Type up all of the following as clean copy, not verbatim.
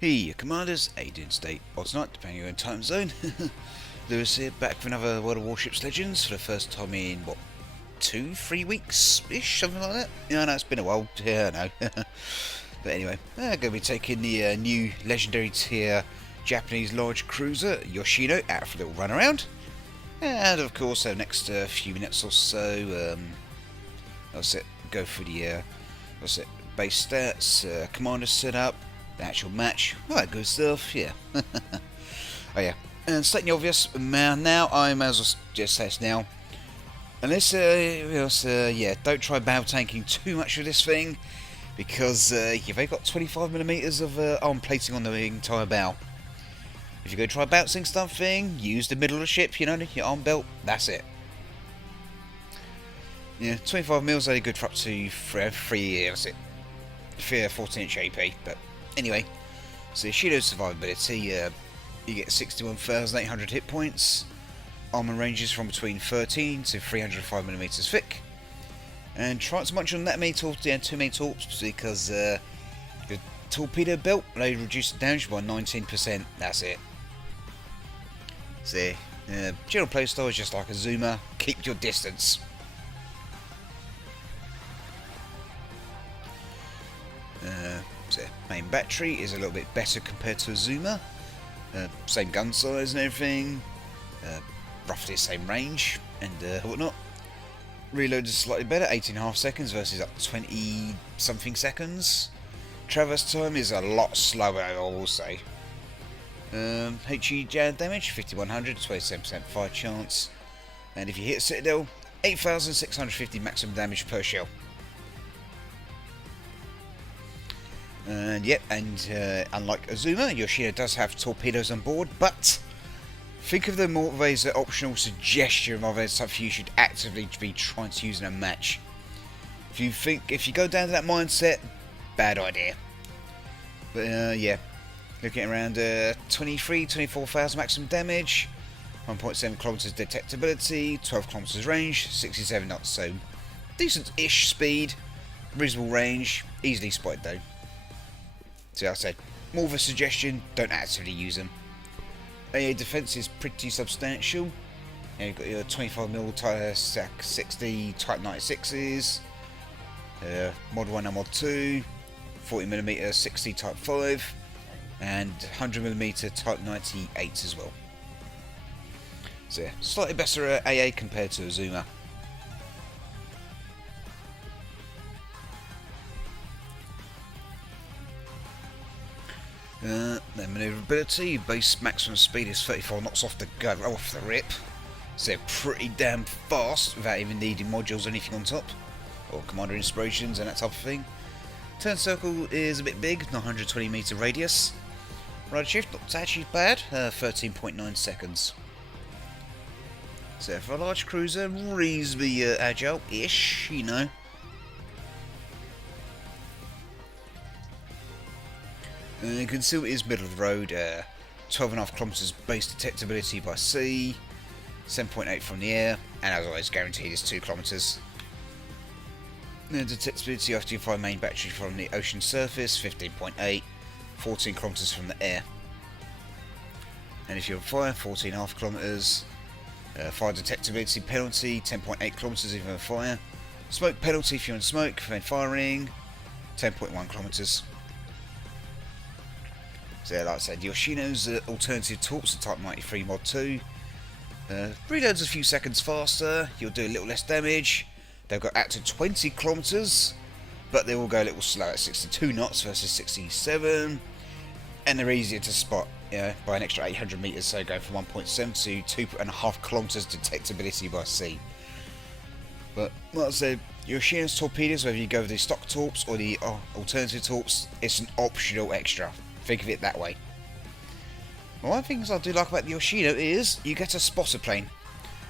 Hey commanders, how you doing today? Or tonight, depending on your own time zone. Lewis here, back with another World of Warships Legends for the first time in, what, 2-3 weeks-ish, something like that? Yeah, I know, it's been a while, yeah, I know. But anyway, I'm going to be taking the new Legendary tier Japanese large cruiser, Yoshino, out for a little run around. And of course, the next few minutes or so, I'll go through the base stats, commander setup, the actual match, all that good stuff, yeah. Oh yeah, and stating the obvious, now I may as well just say this now. Unless, yeah, don't try bow tanking too much with this thing, because you've only got 25mm of arm plating on the entire bow. If you're going to try bouncing something, use the middle of the ship, you know, your arm belt, that's it. Yeah, 25mm is only good for up to 3 years, 14-inch AP, but anyway, so Yoshido's survivability, you get 61,800 hit points, armor ranges from between 13 to 305mm thick, and try not to munch on that many too many torps, because the torpedo belt, they reduce the damage by 19%, that's it. So, general playstyle is just like a zoomer, keep your distance. So main battery is a little bit better compared to a zoomer. Same gun size and everything, roughly the same range and whatnot. Reload is slightly better, 18.5 seconds versus up to 20 something seconds. Traverse time is a lot slower, I will say. HE damage 5100, 27% fire chance, and if you hit Citadel, 8650 maximum damage per shell. And yep, unlike Azuma, Yoshino does have torpedoes on board, but think of them more as an optional suggestion rather than something you should actively be trying to use in a match. If you go down to that mindset, bad idea. But yeah, looking at around 24,000 maximum damage, 1.7 kilometers detectability, 12 kilometers range, 67 knots, so decent-ish speed, reasonable range, easily spotted though. So like I said, more of a suggestion, don't actively use them. AA defense is pretty substantial. You've got your 25mm Type 60 Type 96s, Mod 1 and Mod 2, 40mm 60 Type 5, and 100mm Type 98 as well. So yeah, slightly better AA compared to Azuma. Their manoeuvrability, base maximum speed is 34 knots off the rip, so they're pretty damn fast without even needing modules or anything on top, or commander inspirations and that type of thing. Turn circle is a bit big, 920m radius. Ride shift, not actually bad, 13.9 seconds. So for a large cruiser, reasonably agile-ish, you know. Concealment is middle of the road, 12.5 kilometers base detectability by sea, 7.8 from the air, and as always guaranteed is 2 kilometers. Detectability after you fire main battery from the ocean surface, 15.8, 14 kilometers from the air. And if you're on fire, 14.5 kilometers. Fire detectability penalty, 10.8 kilometers if you're on fire. Smoke penalty if you're on smoke, when firing, 10.1 kilometers. So like I said, Yoshino's alternative torps are Type 93 Mod 2. Reloads a few seconds faster, you'll do a little less damage. They've got out to 20 kilometers, but they will go a little slower at 62 knots versus 67. And they're easier to spot, by an extra 800 meters, so go from 1.7 to 2.5 kilometers detectability by sea. But like I said, Yoshino's torpedoes, whether you go with the stock torps or the alternative torps, it's an optional extra. Think of it that way. Well, one of the things I do like about the Yoshino is you get a spotter plane.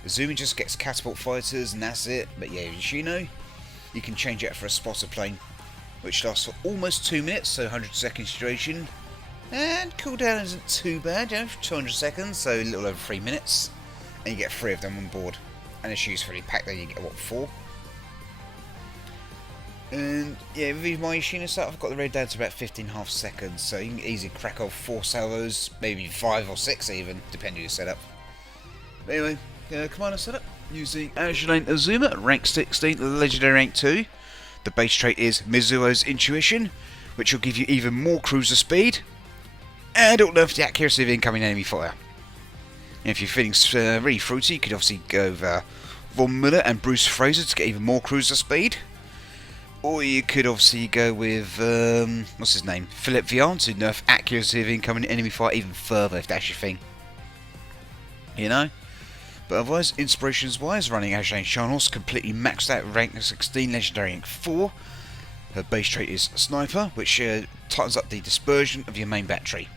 Azuma just gets catapult fighters and that's it, but yeah, Yoshino, you can change it for a spotter plane, which lasts for almost 2 minutes, so 100 seconds duration, and cooldown isn't too bad, 200 seconds, so a little over 3 minutes, and you get 3 of them on board, and it's usefully packed, then you get what, 4? And yeah, with my Yoshino set, I've got the raid down to about 15.5 seconds, so you can easily crack off 4 salvos, maybe 5 or 6 even, depending on your setup. But anyway, commander setup using Azur Azuma, rank 16, legendary rank 2. The base trait is Mizuo's Intuition, which will give you even more cruiser speed, and it'll nerf the accuracy of incoming enemy fire. And if you're feeling really fruity, you could obviously go with Von Müller and Bruce Fraser to get even more cruiser speed. Or you could obviously go with, what's his name, Philip Vian to nerf accuracy of incoming enemy fire even further, if that's your thing. You know? But otherwise, inspirations wise, running IJN Yoshino, completely maxed out rank 16, legendary rank 4. Her base trait is Sniper, which tightens up the dispersion of your main battery.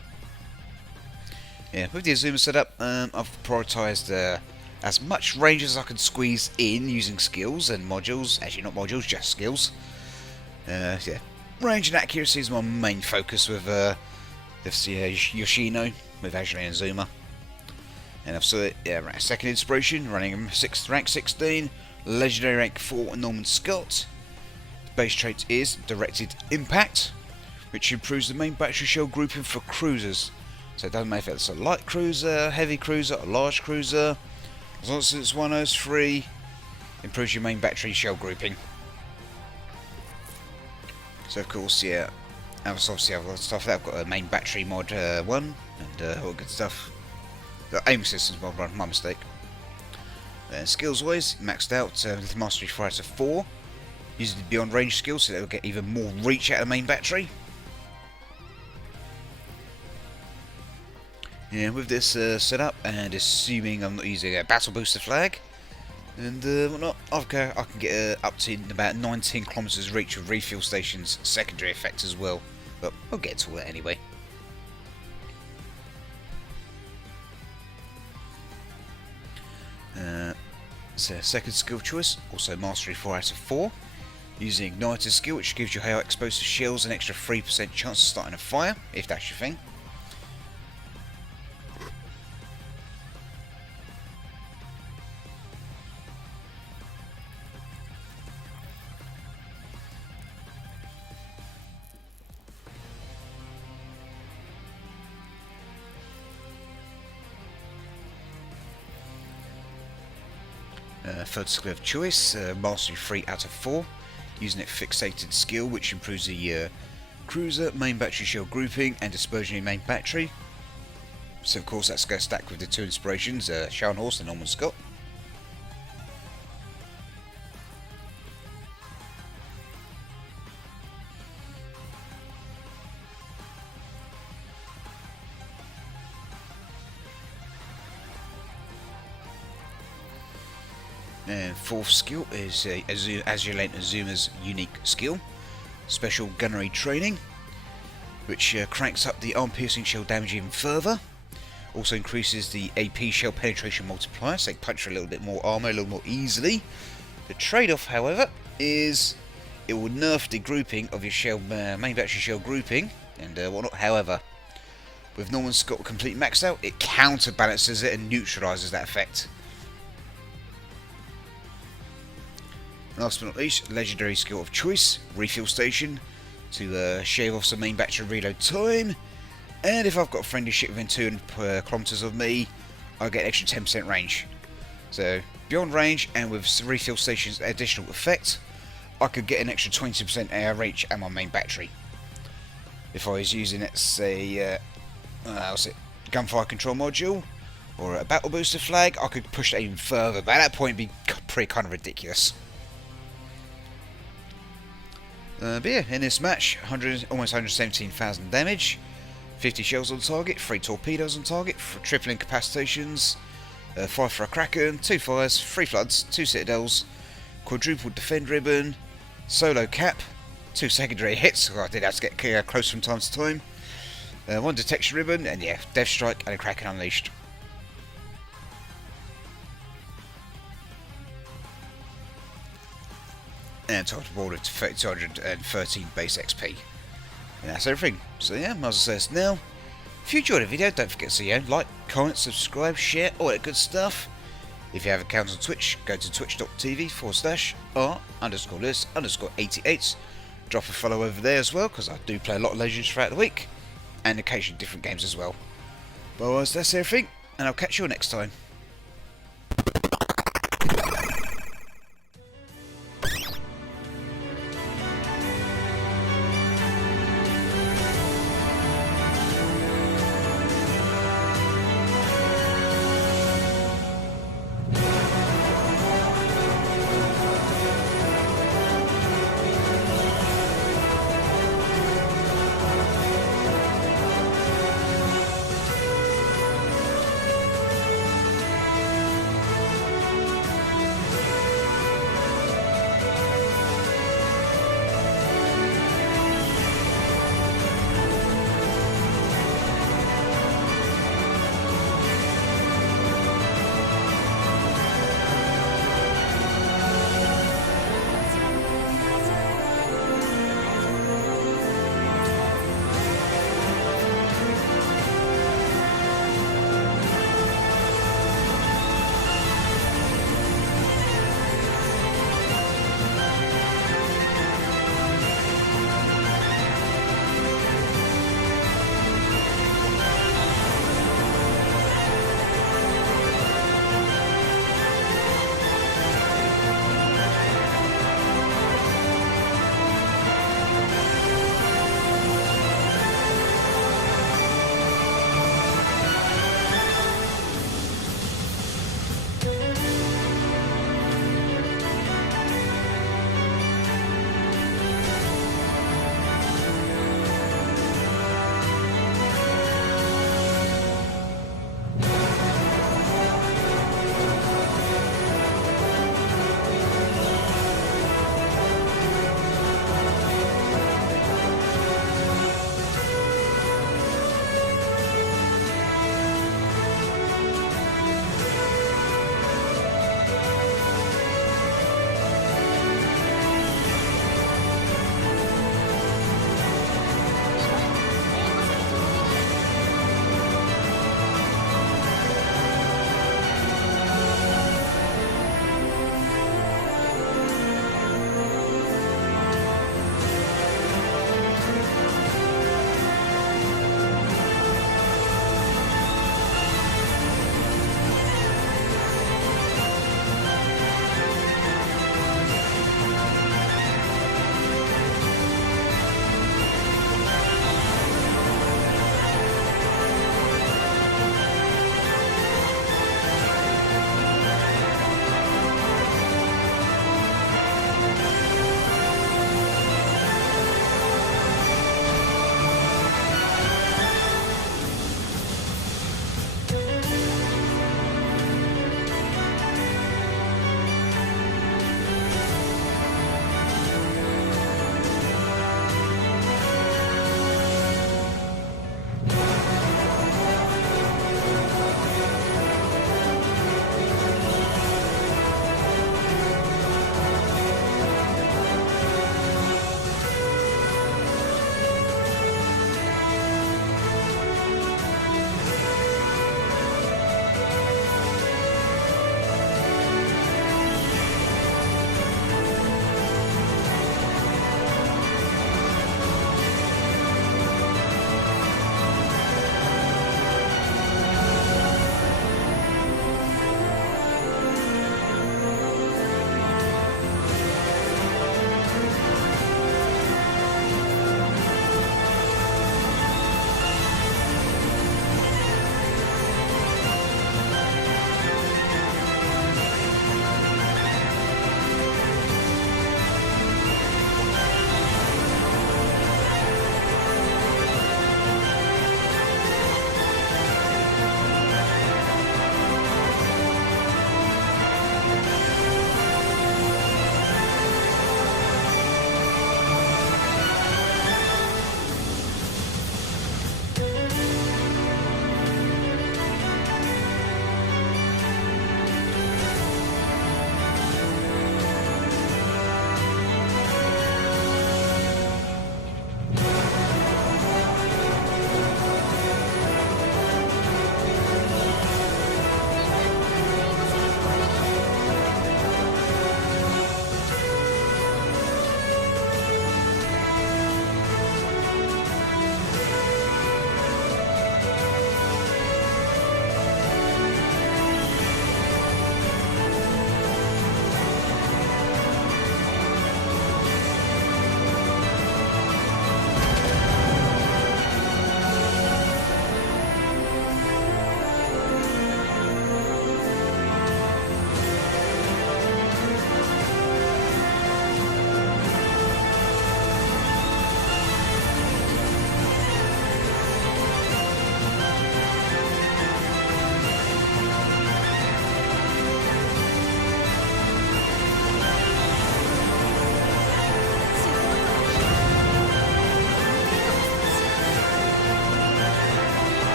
Yeah, with the Azuma setup, I've prioritised as much range as I can squeeze in using skills and modules. Actually, not modules, just skills. Yeah, range and accuracy is my main focus with this Yoshino with Azur Azuma. And I've saw it, yeah, second inspiration, running rank 16, legendary rank 4 Norman Scott. The base trait is Directed Impact, which improves the main battery shell grouping for cruisers. So it doesn't matter if it's a light cruiser, heavy cruiser, or large cruiser. As long as it's one of those three, improves your main battery shell grouping. So of course, yeah, obviously I've got stuff. I've got a main battery mod 1 and all good stuff. The aim systems mod 1, my mistake. Skills wise, maxed out with Mastery 4 out of 4. Using the Beyond Range skill so that will get even more reach out of the main battery. Yeah, with this setup, and assuming I'm not using a battle booster flag and whatnot, I can get up to about 19 kilometers reach with refuel stations secondary effect as well. But I'll get to all that anyway. So second skill choice, also Mastery 4 out of 4. Using Igniter skill, which gives you high explosive shells an extra 3% chance of starting a fire, if that's your thing. Third skill of choice, Mastery 3 out of 4. Using it fixated skill, which improves the cruiser, main battery shell grouping, and dispersion in main battery. So of course that's going to stack with the two inspirations, Yoshino and Norman Scott. And fourth skill is Azur Azuma's unique skill, Special Gunnery Training, which cranks up the arm-piercing shell damage even further. Also increases the AP shell penetration multiplier, so they punch for a little bit more armor, a little more easily. The trade-off, however, is it will nerf the grouping of your shell, main battery shell grouping, and whatnot. However, with Norman Scott complete maxed out, it counterbalances it and neutralises that effect. Last but not least, legendary skill of choice, Refuel Station, to shave off some main battery reload time. And if I've got a friendly ship within 200 kilometers of me, I get an extra 10% range. So, beyond range and with Refuel Station's additional effect, I could get an extra 20% air reach at my main battery. If I was using, let's say, gunfire control module, or a battle booster flag, I could push that even further, but at that point it'd be pretty kind of ridiculous. But yeah, in this match, almost 117,000 damage, 50 shells on target, 3 torpedoes on target, triple incapacitations, 5 for a Kraken, 2 fires, 3 floods, 2 citadels, quadruple defend ribbon, solo cap, 2 secondary hits, I did have to get close from time to time, 1 detection ribbon, and yeah, Death Strike and a Kraken Unleashed. And total board of 213 base XP. And that's everything. So yeah, might as well say this now. If you enjoyed the video, don't forget to like, comment, subscribe, share, all that good stuff. If you have accounts on Twitch, go to twitch.tv/r_lewis_88. Drop a follow over there as well, because I do play a lot of Legends throughout the week, and occasionally different games as well. But otherwise, that's everything, and I'll catch you all next time.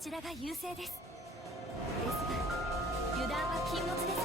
ちらが優勢です。ですが油断は禁物ですよ。